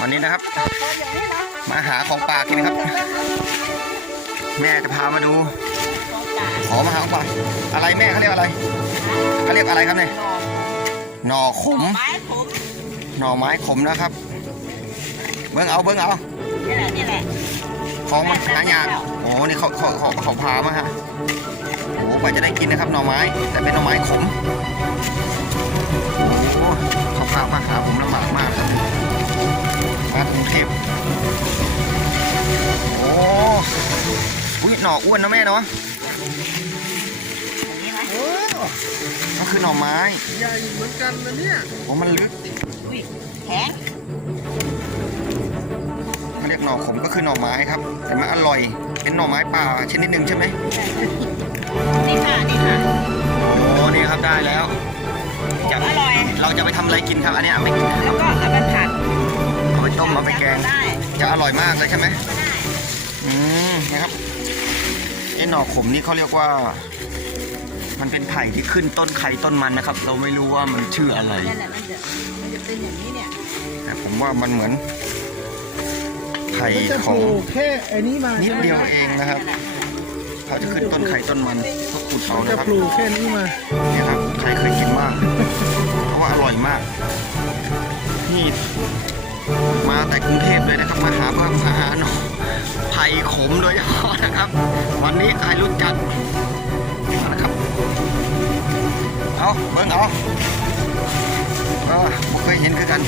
วันนี้นะครับ มาหาของป่ากินครับ แม่จะพามาดูขอมาหาของป่าอะไรแม่เขาเรียกอะไรเขาเรียกอะไรครับเนี่ยหน่อขมไม้ผมหน่อไม้ขมนะครับ เบิ้งเอาเบิ้งเอานี่แหละนี่แหละของมันหายากโอ้นี่เขาเขาเขาเขาพามาฮะโอ้กว่าจะได้กินนะครับหน่อไม้ แต่เป็นหน่อไม้ขมโอ้เขาพามาหาผมลำบากมากครับ มากรุงเทพโอ้อุ้ยหน่ออ้วนนะแม่เนาะอันนี้ไหมโอ้ก็คือหน่อไม้ใหญ่เหมือนกันนะเนี่ยโอ้มันลึกอุ้ยแข็งเขาเรียกหน่อขมก็คือหน่อไม้ครับ แต่มันอร่อย เป็นหน่อไม้ป่าชนิดหนึ่งใช่ไหมนี่ค่ะนี่ค่ะโอ้นี่ครับได้แล้วจะอร่อย เราจะไปทำอะไรกินครับ อันนี้เอาไปกินแล้วก็เอาไปผัด จะอร่อยมากเลยใช่ไหมได้อืมนะครับไอ้หน่อขมนี่เขาเรียกว่า มันเป็นไผ่ที่ขึ้นต้นไข่ต้นมันนะครับ เราไม่รู้ว่ามันชื่ออะไรนั่นแหละมันจะมันจะเป็นอย่างนี้เนี่ยแต่ผมว่ามันเหมือนไผ่มันจะขปองลูกแค่ไอ้นี้มานิดใช่ไหมเดียวครับเองนะครับ เขาจะขึ้นต้นไข่ต้นมันก็ขุดเอาจะนะครับปลูกแค่นี้มา เนี่ยครับใครเคยกินบ้างเพราะว่าอร่อยมาก นี่ มาแต่กรุงเทพเลยนะครับมาหามาหาหนอไผ่ขมโดยเฉพาะนะครับ วันนี้ใครรู้จักนะครับเอาเบิ่งเอาเออบ่เคยเห็นคือกัน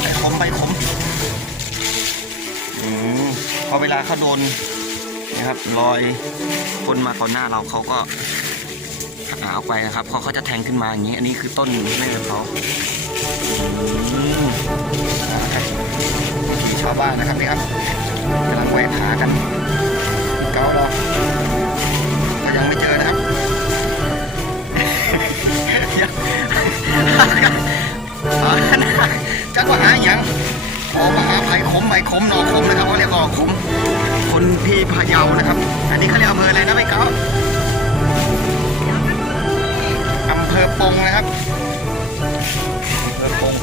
ใบขมใบขมอืมพอเวลาเขาโดนนะครับรอยคนมาก่อนหน้าเราเขาก็หาออกไปนะครับเพราะเขาจะแทงขึ้นมาอย่างนี้ อันนี้คือต้นแม่เขาอืมนะครับวิถีชาวบ้า นนะครับนี่ครับกำลังแหวกหากันเกาเราก็ยังไม่เจอนะครับยังจักว่าหาอย่างโอ้มาหาไผ่ขมไผ่ขมหนอขมนะครับเขาเรียกว่าขมคนที่พะเยานะครับ อันนี้เขาเรียกอำเภออะไรนะไม่เกาอำเภอปงนะครับอำเภอปง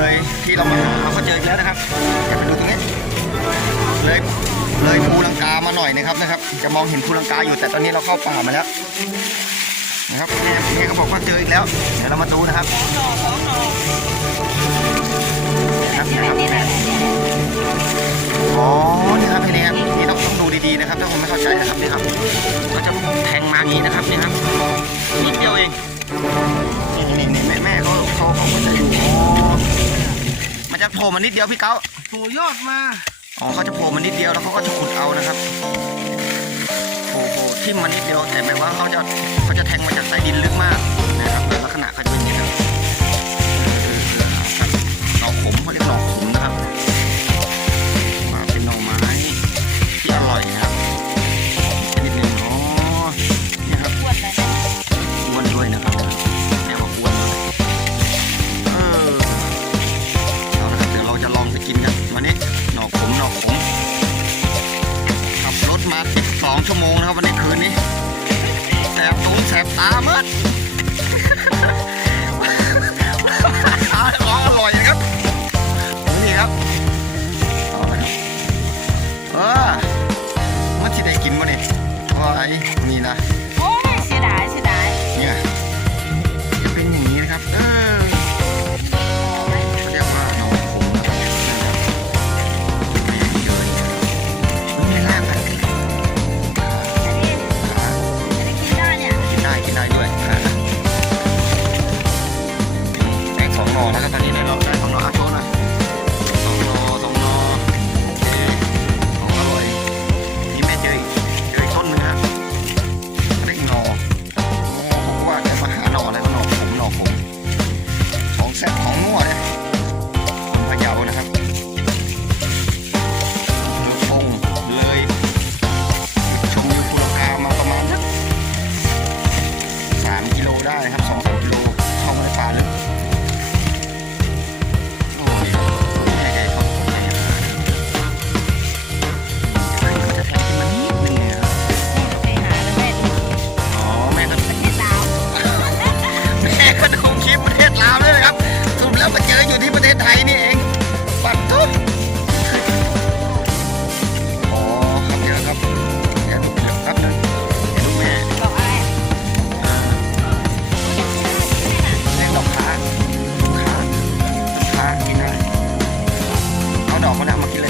เลยที่เรามาเราก็เจออีกแล้วนะครับอย่าไปดูตรงนี้เลยเลยภูลังกามาหน่อยนะครับนะครับ จะมองเห็นภูลังกาอยู่แต่ตอนนี้เราเข้าป่ามาแล้วนะครับนี่นี่เขาบอกว่าเจออีกแล้ว เดี๋ยวเรามาดูนะครับองหน่อสองหน่อนะครับนี่นะแหครับนี่แนี่แหละอ๋อนี่ครับนี่ต้องต้องดูดีๆนะครับ ถ้าผมไม่เข้าใจนะครับนี่ครับเขาจะแทงมางนี้นะครับนี่ครับนิดเดียวเอง ผล่มานิดเดียวพี่เก้าโผล่ยอดมาอ๋อเขาจะโผล่มานิดเดียวแล้วเขาก็จะขุดเอานะครับโผล่โผล่ทิ่มมานิดเดียวแต่แบบว่าเขาจะเขาจะแทงมาจากใต้ดินลึกมากนะครับลักษณะเขาจะเป็นอย่างนี้ครับหน่อขมเขาเรียกหน่อข นะครับวันนี้คืนนี้แสบตูแสบตาเมื่ออ๋อร่อยนะครับนี่ครับเอาละครับเออมันที่ได้กินวะเนี่ยว่าไอ้ย ดอกมะนาวมากินเลย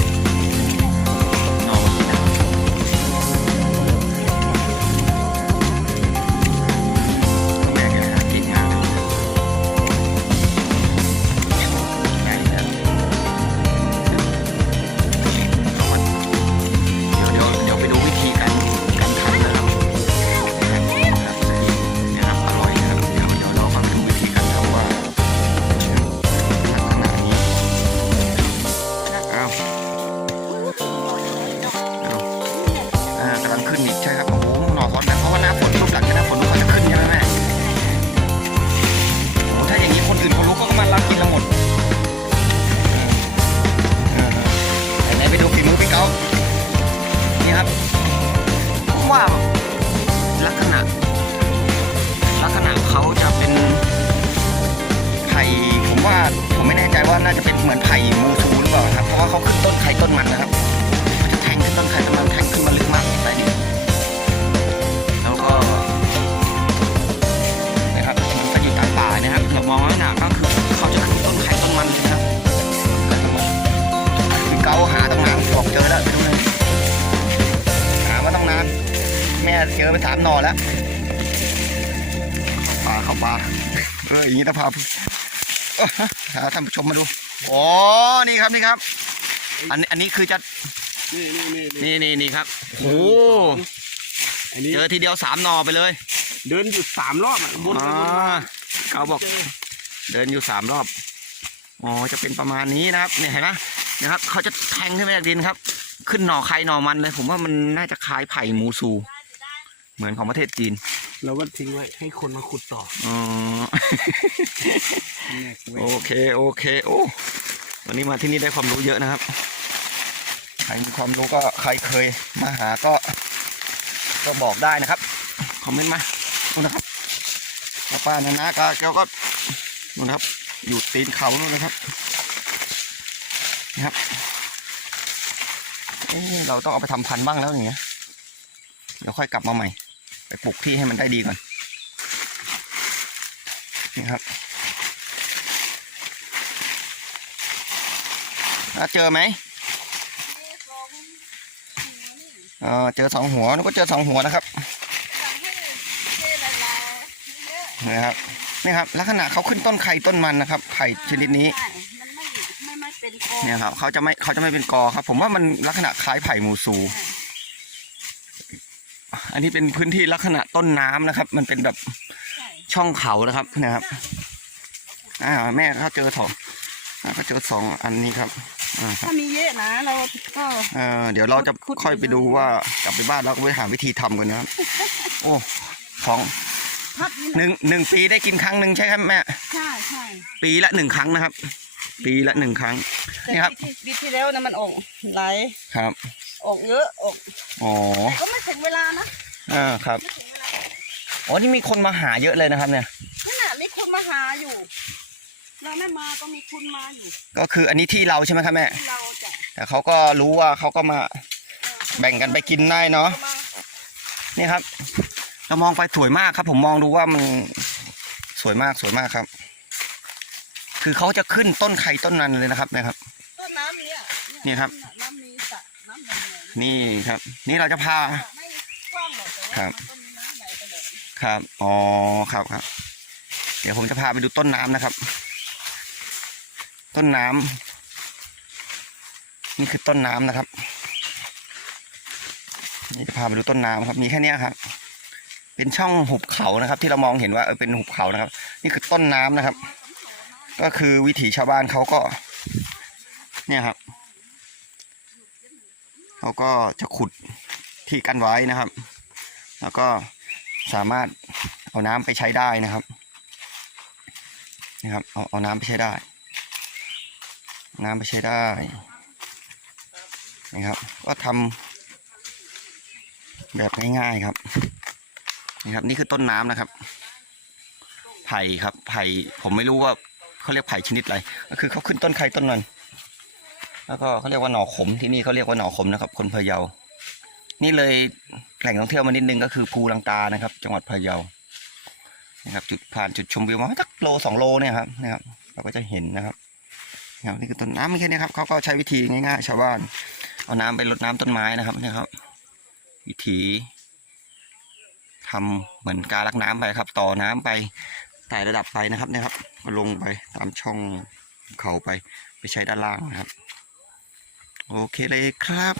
เจอไปสามหนอแล้วปลาเข้าปลาเอออย่างนี้ต้องพาหาท่านผู้ชมมาดูอ๋อนี่ครับนี่ครับ อันนี้อันนี้คือจะนี่นี่นี่นี่นี่นี่ครับโอ้อันนี้เจอทีเดียวสามหนอไปเลย เดินอยู่สามรอบอะบนอ๋ไปอบนมาเขาบอกเจอเดินอยู่สามรอบอ๋อจะเป็นประมาณนี้นะครับเนี่ยเห็นไหมนะครับเขาจะแทงขึ้นมาจากดินครับ ขึ้นหน่อใครหน่อมันเลย ผมว่ามันน่าจะคล้ายไผ่มูซู เหมือนของประเทศจีน เราก็ทิ้งไว้ให้คนมาขุดต่ออ๋อแยกไว้โอเค โอเค โอ้ วันนี้มาที่นี่ได้ความรู้เยอะนะครับ ใครมีความรู้ก็ใครเคยมาหาก็ ก็บอกได้นะครับ คอมเมนต์มาดูนะครับป้าป้านะนะก็แกก็ดูนะครับ อยู่ตีนเขานู่นนะครับ นะครับเอ๊ะเราต้องเอาไปทำพันธุ์บ้างแล้วอย่างเงี้ย เดี๋ยวค่อยกลับมาใหม่ ไปปลูกที่ให้มันได้ดีก่อน นี่ครับอะเจอไหมเออเจอสองหัวนึกว่าเจอสองหัวนะครับนี่ครับนี่ครับลักษณะเขาขึ้นต้นไข่ต้นมันนะครับไข่ชนิดนี้ใช่มันไม่ไม่ไม่เป็นกอเนี่ยครับเขาจะไม่เขาจะไม่เป็นกอครับ ผมว่ามันลักษณะคล้ายไผ่มูซู อันนี้เป็นพื้นที่ลักษณะต้นน้ำนะครับ มันเป็นแบบใช่ช่องเขานะครับเนะครับ อ่า แม่เขาเจอสองอ่าเขาเจอสองอันนี้ครับอ่าครับถ้ามีเยอะนะเราก็เออเดี๋ยวเราจะขุดค่อยไปดูว่ากลับไปบ้านเราก็ไปหาวิธีทำกันนะครับ โอ้ของพัดนี่หนึ่งหนึ่งปีได้กินครั้งหนึ่งใช่ครับแม่ใช่ใช่ปีละหนึ่งครั้งนะครับ ปีละหนึ่งครั้งแต่นี่ครับปีที่ปีที่แล้วนะมันออกไหลครับ ออกเยอะออกอ๋อแต่ก็ไม่ถึงเวลานะ อ่าครับไม่ถึงเวลาอ๋อนี่มีคนมาหาเยอะเลยนะครับ เนี่ยนั่นน่ะมีคุณมาหาอยู่ เราไม่มาก็มีคุณมาอยู่ ก็คืออันนี้ที่เราใช่ไหมครับแม่ ที่เราจะแต่เขาก็รู้ว่าเขาก็มาแบ่งกันไปกินได้เนาะเอามานี่ครับ เรามองไปสวยมากครับ ผมมองดูว่ามันสวยมากสวยมากครับ คือเขาจะขึ้นต้นไข่ต้นนั้นเลยนะครับนะครับ ต้นน้ำเนี่ยนี่ครับ น้ำมีสระน้ำแดงนี่ครับ นี่เราจะพาไม่ ครับ ครับ อ๋อ ครับครับ เดี๋ยวผมจะพาไปดูต้นน้ำนะครับ ต้นน้ำนี่คือต้นน้ำนะครับ นี่จะพาไปดูต้นน้ำครับ มีแค่นี้ครับ เป็นช่องหุบเขานะครับ ที่เรามองเห็นว่าเออเป็นหุบเขานะครับ นี่คือต้นน้ำนะครับ ก็คือวิถีชาวบ้านเขาก็ เนี่ยครับเขาก็จะขุดที่กันไว้นะครับ แล้วก็สามารถเอาน้ำไปใช้ได้นะครับนะครับเอาเอาน้ำไปใช้ได้ น้ำไปใช้ได้นะครับ ก็ทำแบบง่ายๆครับนี่ครับ นี่คือต้นน้ำนะครับ ไผ่ครับ ไผ่ผมไม่รู้ว่าเขาเรียกไผ่ชนิดอะไรก็คือเขาขึ้นต้นไครต้นนั้นแล้วก็เขาเรียกว่าหน่อขมที่นี่เขาเรียกว่าหน่อขมนะครับ คนพะเยา นี่เลยแหล่งท่องเที่ยวมานิดนึงก็คือภูลังกานะครับ จังหวัดพะเยานะครับ จุดผ่านจุดชมวิวมาสักโลสองโลเนี่ยครับนะครับเราก็จะเห็นนะครับนะครับนี่คือต้นน้ำมีแค่นี้ครับเขาก็ใช้วิธีง่ายๆชาวบ้าน เอาน้ำไปรดน้ำต้นไม้นะครับนี่ครับ วิธีทำเหมือนการลักน้ำไปครับ ต่อน้ำไปไต่ระดับไปนะครับนี่ครับก็ลงไปตามช่องเขาไปไปใช้ด้านล่างนะครับ โอเคเลยครับ